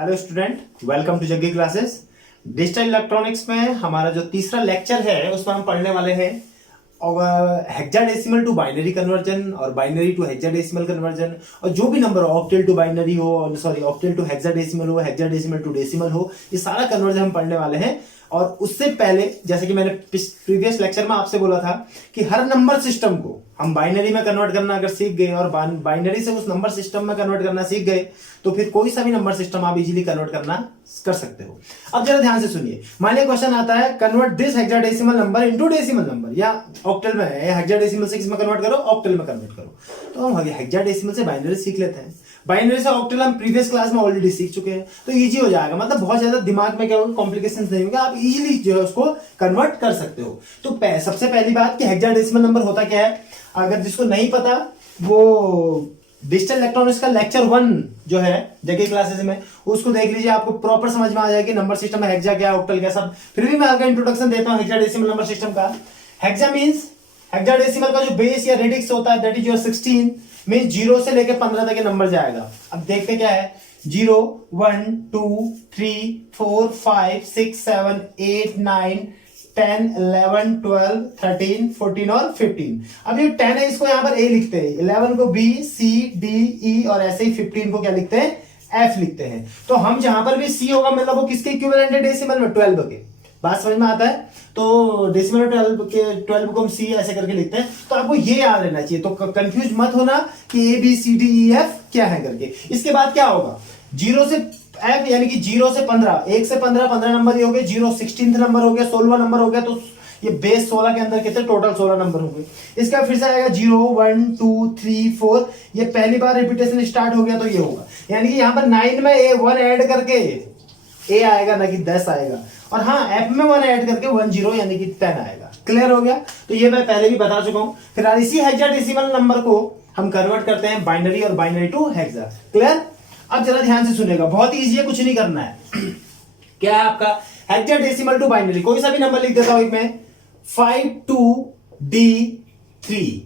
Hello student, welcome to Jaggi classes. Digital electronics में हमारा जो तीसरा लेक्चर है उसमें हम पढ़ने वाले हैं हेक्साडेसिमल टू बाइनरी कन्वर्जन और बाइनरी टू हेक्साडेसिमल कन्वर्जन, और जो भी नंबर हो, ऑक्टल टू बाइनरी हो, सॉरी ऑक्टल टू हेक्साडेसिमल हो, हेक्साडेसिमल टू डेसिमल हो, ये सारा कन्वर्जन हम पढ़ने वाले हैं। और उससे पहले, जैसे कि मैंने प्रीवियस लेक्चर में आपसे बोला था कि हर नंबर सिस्टम को हम बाइनरी में कन्वर्ट करना अगर सीख गए और बाइनरी से उस नंबर सिस्टम में कन्वर्ट करना सीख गए तो फिर कोई सा भी नंबर सिस्टम आप इजीली कन्वर्ट करना कर सकते हो। अब जरा ध्यान से सुनिए, मानिए क्वेश्चन आता है convert this hexadecimal number into decimal number, या ऑक्टल में है, हेक्साडेसिमल से किसमें कन्वर्ट करो, ऑक्टल में कन्वर्ट करो। तो हम हेक्साडेसिमल से बाइनरी सीख लेते हैं। बाइनरी से ऑक्टल हम प्रीवियस क्लास में ऑलरेडी सीख चुके हैं, तो इजी हो जाएगा। मतलब बहुत ज्यादा दिमाग में क्या होगा, कॉम्प्लिकेशंस नहीं होगा, आप इजीली जो है उसको कन्वर्ट कर सकते हो। तो सबसे पहली बात कि हेक्साडेसिमल नंबर होता क्या है, अगर जिसको नहीं पता वो डिजिटल इलेक्ट्रॉनिक्स का लेक्चर 1 जो है जगह क्लासेस में, उसको देख लीजिए, आपको प्रॉपर समझ में आ जाएगी नंबर सिस्टम में हेक्सा क्या, ऑक्टल क्या, सब। फिर भी मैं आपका इंट्रोडक्शन देता हूं हेक्साडेसिमल नंबर सिस्टम का। हेक्सा मींस हेक्साडेसिमल का जो बेस या रेडिक्स होता है दैट इज योर 16, मींस 0 से लेके 15 तक के नंबर जाएगा। अब देखते क्या है, 0 1 2 3 4 5 6 7 8 9 10 11 12 13 14 और 15। अब ये 10 है, इसको यहां पर ए लिखते हैं, 11 को बी सी डी ई, और ऐसे ही 15 को क्या लिखते हैं, एफ लिखते हैं। तो हम जहां पर भी सी होगा मतलब वो किसके इक्विवेलेंट है, डेसिमल में 12 के। बात समझ में आता है? तो डेसिमल 12 को हम सी ऐसे करके लिखते हैं। तो आपको ये याद रहना चाहिए, तो कंफ्यूज मत होना कि A B C D E F क्या है करके। इसके बाद क्या होगा, 0 से एफ यानी कि 0 से 15, 1 से 15 नंबर ही हो गए, 0 16 नंबर हो गया, 16वां नंबर हो गया। तो ये बेस 16 के अंदर कितने टोटल 16 नंबर हो गए। इसका फिर से आएगा 0 1 2 3 4, ये पहली बार रिपीटेशन स्टार्ट हो गया तो ये होगा, यानी कि यहां पर 9 में ए 1 ऐड करके ए आएगा, ना कि 10 आएगा। और हाँ, एफ में 1 ऐड करके 10 यानी कि 10 आएगा। क्लियर हो गया? तो ये मैं पहले भी बता चुका हूं। फिर इसी हेक्साडेसिमल नंबर को हम कन्वर्ट करते हैं बाइनरी और बाइनरी टू हेक्सा। क्लियर? अब जरा ध्यान से सुनेगा, बहुत इजी है, कुछ नहीं करना है। क्या है आपका, हेक्साडेसिमल टू बाइनरी, कोई सा भी नंबर लिख देता हूं एक में, 52D3।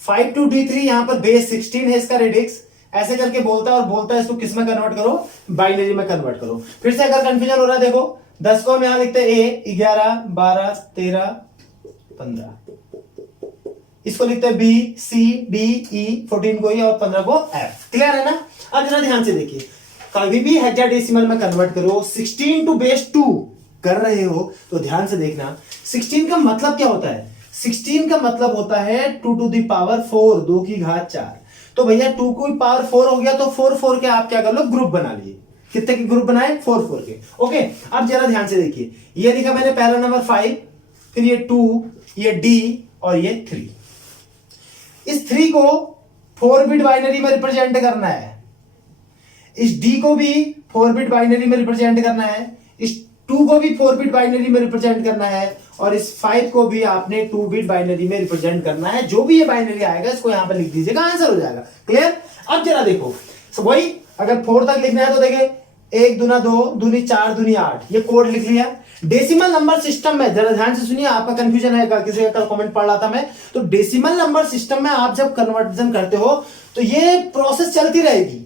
52D3 यहां पर बेस 16 है, इसका रेडिक्स ऐसे करके बोलता है, और बोलता है इसको किस में कन्वर्ट करो, बाइनरी में कन्वर्ट करो। फिर से अगर कंफ्यूजन हो रहा है, देखो 10 को हम यहां लिखते हैं ए, 11 12 13 15, इसको लिखते हैं बी सी डी ई, 14 को ई और 15 को एफ। क्लियर है ना? अब जरा ध्यान से देखिए, कभी भी हेक्साडेसिमल में कन्वर्ट करो, 16 टू बेस 2 कर रहे हो तो ध्यान से देखना, 16 का मतलब क्या होता है, 16 का मतलब होता है 2 टू द पावर 4, 2 की घात 4। तो भैया 2 की पावर 4 हो गया, तो 4 के आप क्या कर लो, ग्रुप बना लिए। कितने के ग्रुप बनाए, 4 के। ओके, अब जरा ध्यान से देखिए, ये लिखा मैंने पहला नंबर 5, फिर ये 2, ये डी और ये 3। इस 3 को 4 बिट बाइनरी में रिप्रेजेंट करना है, इस डी को भी 4 बिट बाइनरी में रिप्रेजेंट करना है, इस 2 को भी 4 बिट बाइनरी में रिप्रेजेंट करना है, और इस 5 को भी आपने 2 बिट बाइनरी में रिप्रेजेंट करना है। जो भी ये बाइनरी आएगा इसको यहां पर लिख दीजिएगा, आंसर हो जाएगा। क्लियर? अब जरा देखो, वही अगर 4 तक लिखना है तो देखिए 1 दूना 2 दूनी 4 दूनी 8, ये कोड लिख लिया। डेसिमल नंबर सिस्टम में जरा ध्यान से सुनिए, आपका कंफ्यूजन है, किसी का कल कमेंट पढ़ रहा था मैं, तो डेसिमल नंबर सिस्टम में आप जब कन्वर्जन करते हो तो ये प्रोसेस चलती रहेगी।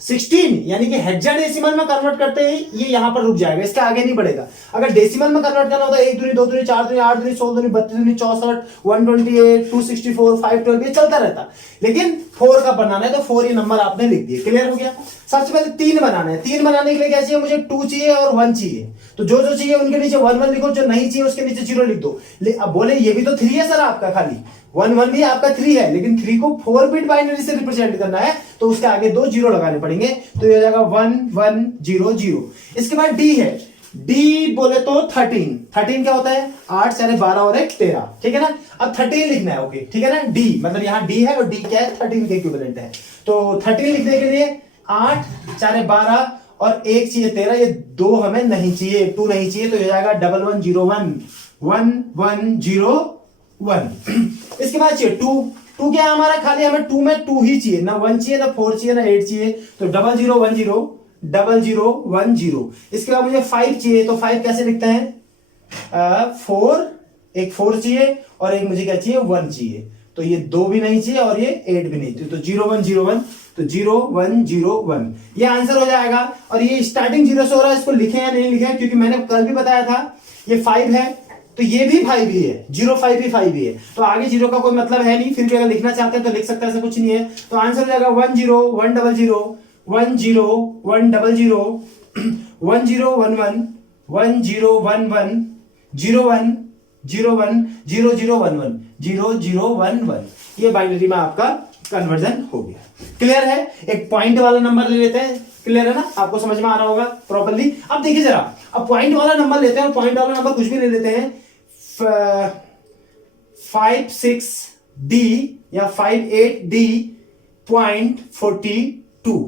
16 यानी कि हेक्साडेसिमल में कन्वर्ट करते ही ये यहां पर रुक जाएगा, इसके आगे नहीं बढ़ेगा। अगर डेसिमल में कन्वर्ट करना होता है 1 दूनी 2 दूनी 4 दूनी 8 दूनी 16 दूनी 32 दूनी 64 128 264 512, ये चलता रहता। लेकिन 4 का बनाना है तो 4 ये नंबर आपने लिख दिए। क्लियर हो गया? सबसे पहले 3 बनाना है, 3 बनाने के लिए क्या चाहिए, मुझे 2 चाहिए और 1 चाहिए। तो जो जो चाहिए उनके नीचे 1 1 लिखो, जो नहीं चाहिए उसके नीचे 0 लिख दो। अब बोले ये भी तो 3 है सर आपका, खाली 1 1 भी आपका 3 है, लेकिन 3 को 4 बिट बाइनरी से रिप्रेजेंट करना है तो उसके आगे 2 0 लगाने पड़ेंगे, तो ये हो जाएगा 1 1 0 0। इसके बाद डी है, डी बोले तो 13। 13 क्या होता है, 8 4 12 और 1 13। ठीक है ना? अब 13 लिखना है। ओके, ठीक है ना? डी मतलब यहां डी है और डी क्या है, 13 के इक्विवेलेंट है। तो 13 लिखने के लिए 8 4 12 और 1 चाहिए 13, ये 2 हमें नहीं चाहिए, 2 नहीं चाहिए, तो हो जाएगा 1 1 0 1 1 1 0 1। इसके बाद चाहिए 2, 2 क्या है हमारा, खाली हमें 2 में 2 ही चाहिए, ना 1 चाहिए, ना 4 चाहिए, ना 8 चाहिए, तो 0 0 1 0 0 0 1 0। इसके बाद मुझे 5 चाहिए, तो 5 कैसे लिखते हैं, 4, एक 4 चाहिए और एक मुझे क्या चाहिए, 1 चाहिए, तो ये 2 भी नहीं चाहिए और ये 8 भी नहीं चाहिए, तो 0 1 0 1, तो 0 1 0 1 ये आंसर हो जाएगा। और ये स्टार्टिंग 0 से हो रहा है, इसको लिखे या नहीं लिखे, क्योंकि मैंने कल भी बताया था ये 5 है तो ये भी 5 ही है, 0 5 भी 5 ही है, तो आगे 0 का कोई मतलब है नहीं, फिर भी अगर लिखना चाहते हैं तो लिख सकते हैं, ऐसा कुछ नहीं है। तो आंसर हो जाएगा 1 0 1 0 0 1 0 1 0 0 1 0 1 1 1 0 1 1 0 1 0 1 0 0 1 1 0 0 1 1 ये बाइनरी में आपका कन्वर्जन हो गया। क्लियर है? एक पॉइंट वाला नंबर ले लेते हैं, क्लियर है ना, आपको समझ में आ रहा होगा प्रॉपर्ली। अब देखिए जरा, अब पॉइंट वाला नंबर लेते हैं, और पॉइंट वाला नंबर कुछ भी ले लेते हैं, 56D या 58D .42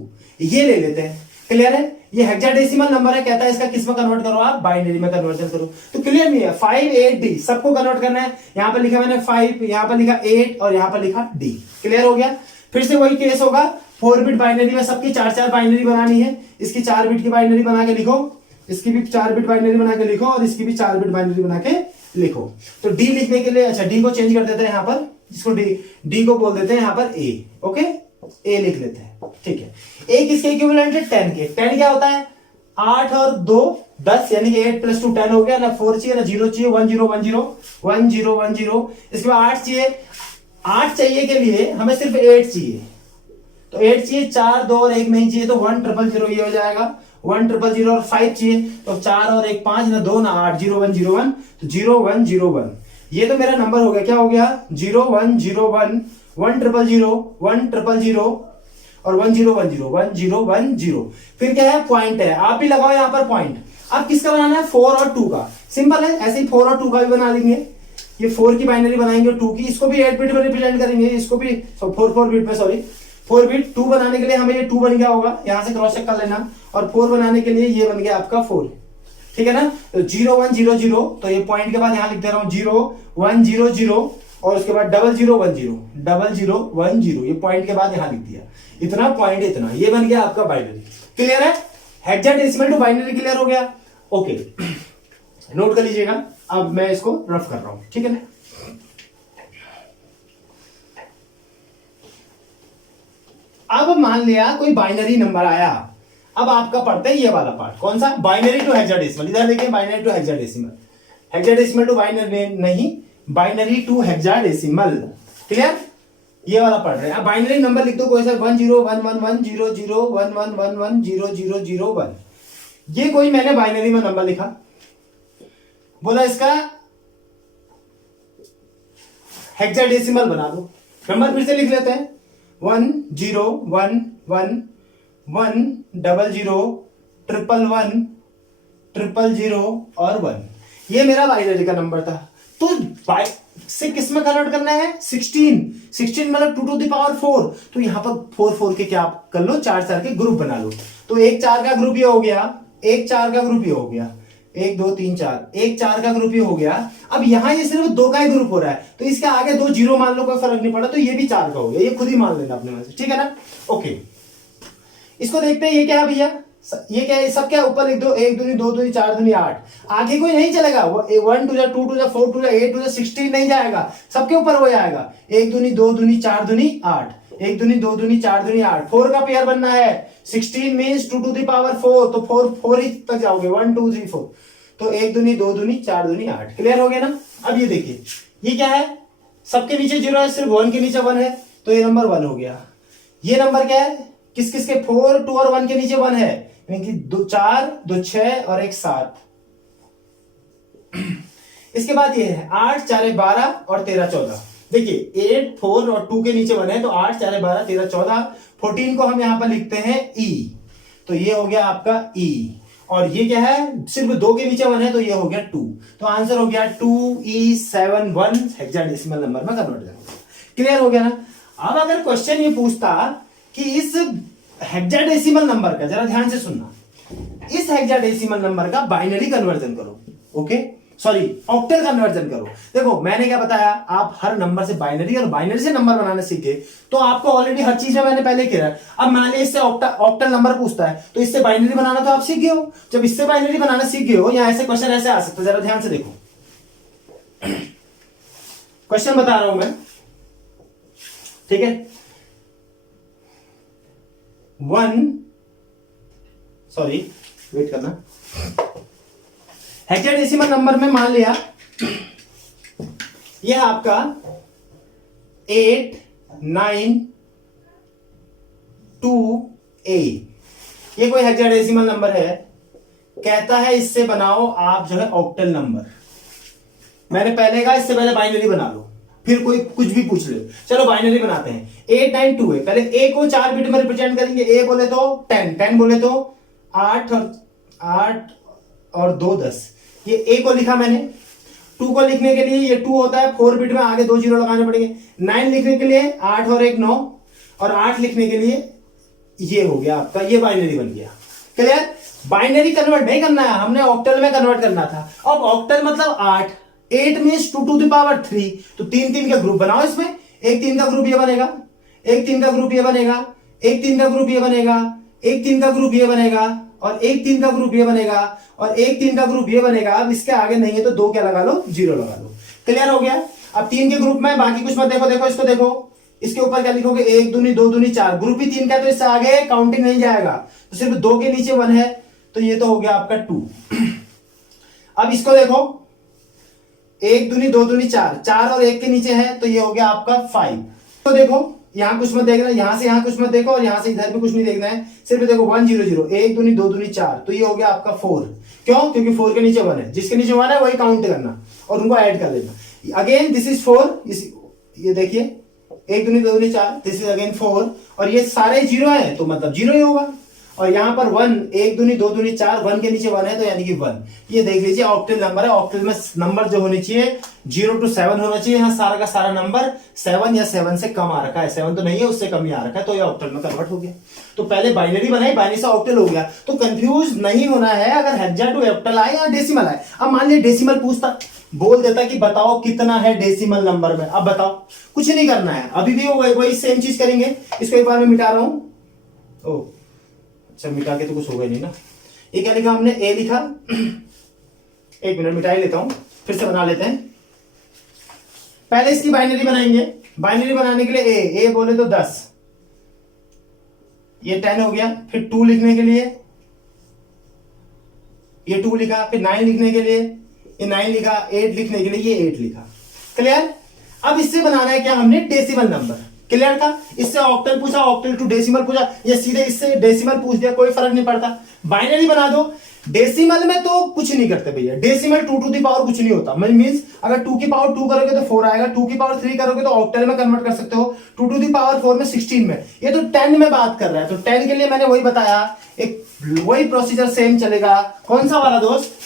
ये ले लेते हैं। क्लियर है? ये हेक्साडेसिमल नंबर है, कहता है इसका किस में कन्वर्ट करो, आप बाइनरी में कन्वर्जन करो। तो क्लियर नहीं है, 58D सबको कन्वर्ट करना है। यहां पर लिखा मैंने 5, यहां पर लिखा 8 और यहां पर लिखा D। क्लियर हो गया? फिर से वही केस होगा, 4 बिट बाइनरी में सबकी 4 बाइनरी बनानी है। इसकी 4 बिट की बाइनरी बना के लिखो, इसकी भी 4 बिट बाइनरी बना के लिखो, और इसकी भी 4 बिट बाइनरी बना के लिखो। तो डी लिखने के लिए, अच्छा डी को चेंज कर देते हैं यहां पर, इसको डी को बोल देते हैं यहां पर ए। ओके, ए लिख लेते हैं, ठीक है। ए किसके इक्विवेलेंट है? 10 के। 10 क्या होता है? 8 और 2 10, यानी कि 8 + 2 10 हो गया ना। 4 चाहिए ना 0 चाहिए, 1 0 1 0 1 0 1 0। इसके बाद 8 चाहिए, 8 चाहिए के लिए हमें सिर्फ 8 चाहिए, तो 8 चाहिए, 4 2 और 1 नहीं चाहिए, तो 1 0 0 ये हो जाएगा। 1 0 0 और 5 चाहिए, तो 4 और 1 5 ना 2 ना 8, 0 1 0 1, तो 0 1 0 1 ये तो मेरा नंबर हो गया। क्या हो गया? 0 1 0 1 1 0 0 1 0 0 और 1 0 1 0 1 0 1 0। फिर क्या है? पॉइंट है, आप भी लगाओ यहां पर पॉइंट। अब किसका बनाना है? 4 और 2 का। सिंपल है, ऐसे ही 4 और 2 का भी बना लेंगे। ये 4 की बाइनरी बनाएंगे, 2 की, इसको भी 8 बिट में रिप्रेजेंट करेंगे, इसको भी 4 बिट में, सॉरी 4 बिट। 2 बनाने के लिए हमें ये 2 बन गया होगा, यहां से क्रॉस चेक कर लेना, और 4 बनाने के लिए ये बन गया आपका 4। ठीक है ना? तो 0 1 0 0, तो ये पॉइंट के बाद यहां लिख दे रहा हूं 0 1 0 0, और उसके बाद 0 0 1 0 0 0 1 0, ये पॉइंट के बाद यहां लिख दिया। इतना पॉइंट इतना, ये बन गया आपका बाइनरी। क्लियर है? हेक्साडेसिमल टू बाइनरी क्लियर हो गया। ओके, नोट कर लीजिएगा, अब मैं इसको रफ कर रहा हूं, ठीक है ना। अब मान लिया कोई बाइनरी नंबर आया, अब आपका पढ़ते हैं ये वाला पार्ट, कौन सा? Binary to hexadecimal. इधर देखिए, binary to hexadecimal, hexadecimal to binary नहीं, बाइनरी टू हेक्साडेसिमल। क्लियर? ये वाला पढ़ रहे हैं। अब बाइनरी नंबर लिख दो कोई सा, 1 0 1 1 1 0 0 1 1 1 1 0 0 0 1। ये कोई मैंने बाइनरी में नंबर लिखा, बोला इसका हेक्साडेसिमल बना दो। नंबर फिर से लिख लेते हैं, 1 0 1 1 1 0 0 1 1 1 0 और 1। ये मेरा बाइनरी का नंबर था। तो से किस में कन्वर्ट करना है? 16 मतलब 2 to the power 4। तो यहां पर 4 4 के क्या कर लो, 4 4 के ग्रुप बना लो। तो 1 4 का ग्रुप ये हो गया, 1 4 का ग्रुप ये हो गया, 1 2 3 4, 1 4 का ग्रुप ये हो गया। अब यहां ये सिर्फ 2 का ही ग्रुप हो रहा है, तो इसके आगे 2 0 मान लो, कोई फर्क नहीं पड़ा, तो ये भी 4 का हो गया। ये खुद ही मान लेना अपने मन से, ठीक है ना। ओके, इसको देखते हैं, ये क्या है भैया? ये क्या है? सब क्या ऊपर लिख दो, 1 दूनी 2 दूनी 4 दूनी 8। आगे कोई नहीं चलेगा, 1 2 2 2 4 2 8 2 16 नहीं जाएगा, सबके ऊपर वो आएगा। 1 दूनी 2 दूनी 4 दूनी 8, 1 दूनी 2 दूनी 4 दूनी 8। 4 का पेयर बनना है, 16 मींस 2 to the power 4, तो 4 ही तक जाओगे, 1 2 3 4। तो 1 दूनी 2 दूनी 4 दूनी 8। क्लियर हो गया ना? अब ये देखिए, ये क्या है? सबके नीचे 0 है, सिर्फ 1 के नीचे 1 है, तो ये नंबर 1 हो गया। ये नंबर क्या है? किस किस के? 4 2 और 1 के नीचे 1 है, यानी कि 2 4 2 6 और 1 7। इसके बाद ये है 8 4 12 और 13 14। देखिए 8 4 और 2 के नीचे 1 है, तो 8 4 12 13 14। 14 को हम यहां पर लिखते हैं ई, तो ये हो गया आपका ई। और ये क्या है? सिर्फ 2 के नीचे 1 है, तो ये हो गया 2। तो आंसर हो गया 2E71 हेक्साडेसिमल नंबर में कन्वर्ट करेंगे। क्लियर हो गया ना? अब अगर क्वेश्चन ये पूछता कि इस हेक्साडेसिमल नंबर का, जरा ध्यान से सुनना, इस हेक्साडेसिमल नंबर का बाइनरी कन्वर्जन करो, ओके सॉरी ऑक्टल कन्वर्जन करो। देखो मैंने क्या बताया, आप हर नंबर से बाइनरी और बाइनरी से नंबर बनाना सीखे, तो आपको ऑलरेडी हर चीज में मैंने पहले किया है। अब मान लिया इससे ऑक्टल नंबर पूछता है, तो इससे बाइनरी बनाना तो आप सीख गए हो। जब इससे बाइनरी बनाना सीख गए हो, या ऐसे क्वेश्चन ऐसे आ सकते, जरा ध्यान से देखो। क्वेश्चन बता रहा हूं मैं, ठीक है, 1 सॉरी वेट करना, हेक्साडेसिमल नंबर में मान लिया यह आपका 8 9 2 A, ये कोई हेक्साडेसिमल नंबर है, कहता है इससे बनाओ आप जो है ऑक्टल नंबर। मैंने पहले कहा इससे पहले बाइनरी बना लो, फिर कोई कुछ भी पूछ लो। चलो बाइनरी बनाते हैं। 8 9 2 है, पहले A को 4 बिट में रिप्रेजेंट करेंगे। A बोले तो 10, 10 बोले तो 8 और 2 10। ये A को लिखा मैंने। 2 को लिखने के लिए ये 2 होता है, 4 बिट में आगे 2 जीरो लगाने पड़ेंगे। 9 लिखने के लिए 8 और 1 9, और 8 लिखने के लिए ये हो गया आपका, ये बाइनरी बन गया। क्लियर? बाइनरी कन्वर्ट नहीं करना है, हमने ऑक्टल में कन्वर्ट करना था। अब ऑक्टल मतलब 8, 8 मींस 2 टू द पावर 3, तो 3 3 का ग्रुप बनाओ इसमें। एक 3 का ग्रुप ये बनेगा, एक 3 का ग्रुप ये बनेगा, एक 3 का ग्रुप ये बनेगा, एक 3 का ग्रुप ये बनेगा, और एक 3 का ग्रुप ये बनेगा, और एक 3 का ग्रुप ये बनेगा। अब इसके आगे नहीं है तो 2 क्या लगा लो, 0 लगा लो। क्लियर हो गया? अब 3 के ग्रुप में बाकी कुछ मत देखो, देखो इसको देखो, इसके ऊपर क्या लिखोगे, 1 दूनी 2 दूनी 4, ग्रुप ही 3 का है तो इससे आगे काउंटिंग नहीं जाएगा, तो सिर्फ 2 के नीचे 1 है, तो ये तो हो गया आपका 2। अब इसको देखो, 1 दूनी 2 दूनी 4, 4 और 1 के नीचे है तो ये हो गया आपका 5। तो देखो यहां कुछ मत देखना, यहां से यहां कुछ मत देखो, और यहां से इधर भी कुछ नहीं देखना है, सिर्फ देखो 1 0 0, 1 दूनी 2 दूनी 4, तो ये हो गया आपका 4। क्यों? क्योंकि 4 के नीचे 1 है, जिसके नीचे 1 है वही काउंट करना और उनको ऐड कर लेना। अगेन दिस इज 4, ये देखिए 1 दूनी 2 दूनी 4, दिस इज अगेन 4, और ये सारे 0 है तो मतलब 0 ही होगा। और यहां पर 1, 1 दूनी 2 दूनी 4, 1 के नीचे 1 है तो यानी कि 1। ये देख लीजिए ऑक्टल नंबर है। ऑक्टल में नंबर जो होने चाहिए 0 to 7 होना चाहिए। यहाँ सारा का सारा नंबर 7 या 7 से कम आ रखा है, 7 तो नहीं है, उससे कम ही आ रखा है, तो ये ऑक्टल में कन्वर्ट हो गया। तो पहले बाइनरी बनाई, बाइनरी से ऑक्टल हो गया। तो कंफ्यूज नहीं होना है अगर हेक्सा टू ऑक्टल आए या डेसिमल आए। अब मान लिया डेसिमल पूछता, बोल देता कि बताओ कितना है डेसिमल नंबर में, अब बताओ, कुछ नहीं करना है, अभी भी वही सेम चीज करेंगे। इसको एक बार मैं मिटा रहा हूं। ओ अच्छा, मिटा के तो कुछ होगा ही नहीं ना। ये क्या लिखा हमने, ए लिखा, एक मिनट मिटा ही लेता हूं, फिर से बना लेते हैं। पहले इसकी बाइनरी बनाएंगे। बाइनरी बनाने के लिए ए बोले तो 10, ये 10 हो गया। फिर 2 लिखने के लिए ये 2 लिखा, फिर 9 लिखने के लिए ये 9 लिखा, 8 लिखने के लिए ये 8 लिखा। क्लियर? अब इससे बनाना है क्या हमने, डेसिमल नंबर। क्लियर था? इससे ऑक्टल पूछा, ऑक्टल टू डेसिमल पूछा, या सीधे इससे डेसिमल पूछ दिया, कोई फर्क नहीं पड़ता। बाइनरी बना दो। डेसिमल में तो कुछ नहीं करते भैया, डेसिमल 2 टू द पावर कुछ नहीं होता। मींस अगर 2 की पावर 2 करोगे तो 4 आएगा, 2 की पावर 3 करोगे तो ऑक्टल में कन्वर्ट कर सकते हो, 2 टू द पावर 4 में 16 में। ये तो 10 में बात कर रहा है, तो 10 के लिए मैंने वही बताया, एक वही प्रोसीजर सेम चलेगा। कौन सा वाला दोस्त,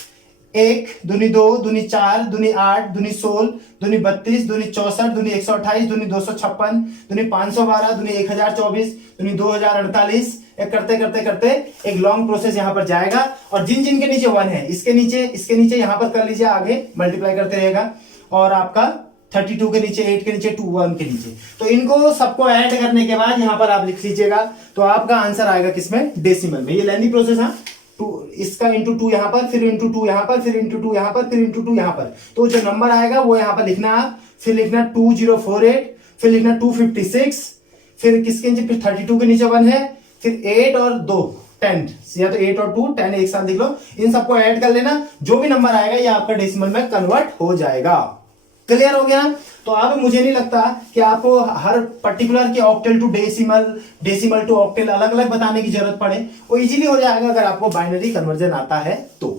1 दूनी 2 दूनी 4 दूनी 8 दूनी 16 दूनी 32 दूनी 64 दूनी 128 दूनी 256 दूनी 512 दूनी 1024 दूनी 2048, एक करते करते करते एक लॉन्ग प्रोसेस यहां पर जाएगा। और जिन जिन के नीचे 1 है, इसके नीचे यहां पर कर लीजिए, आगे मल्टीप्लाई करते रहेगा। और आपका 32 के नीचे, 8 के नीचे, 2 1 के नीचे, तो इनको सबको ऐड करने के बाद यहां पर आप लिख लीजिएगा, तो आपका आंसर आएगा किसमें, डेसिमल में। ये लेंदी प्रोसेस है, इसका इंटू 2 यहां पर, फिर इंटू 2 यहां पर, फिर इंटू 2 यहां पर, फिर इंटू 2 यहां पर। तो जो नंबर आएगा वो यहां पर लिखना, फिर लिखना 2048, फिर लिखना 256, फिर किसके नीचे, फिर 32 के नीचे 1 है, फिर 8 और 2 10, या तो 8 और 2 10 एक साथ लिख लो। इन सबको ऐड कर लेना, जो भी नंबर आएगा ये आपका डेसिमल में कन्वर्ट हो जाएगा। क्लियर हो गया? तो अब मुझे नहीं लगता कि आपको हर पर्टिकुलर के octal to decimal, decimal to octal अलग अलग बताने की जरूरत पड़े, वो इजीली हो जाएगा अगर आपको बाइनरी कन्वर्जन आता है तो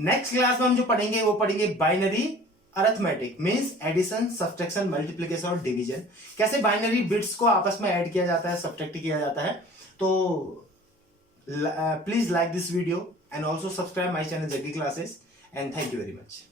नेक्स्ट क्लास में हम जो पढ़ेंगे वो पढ़ेंगे binary arithmetic, means addition, subtraction, multiplication और डिवीजन। कैसे बाइनरी बिट्स को आपस में ऐड किया जाता है, सब्ट्रैक्ट किया जाता है। तो please like this video and also subscribe my channel Jaggi classes, and thank you very much.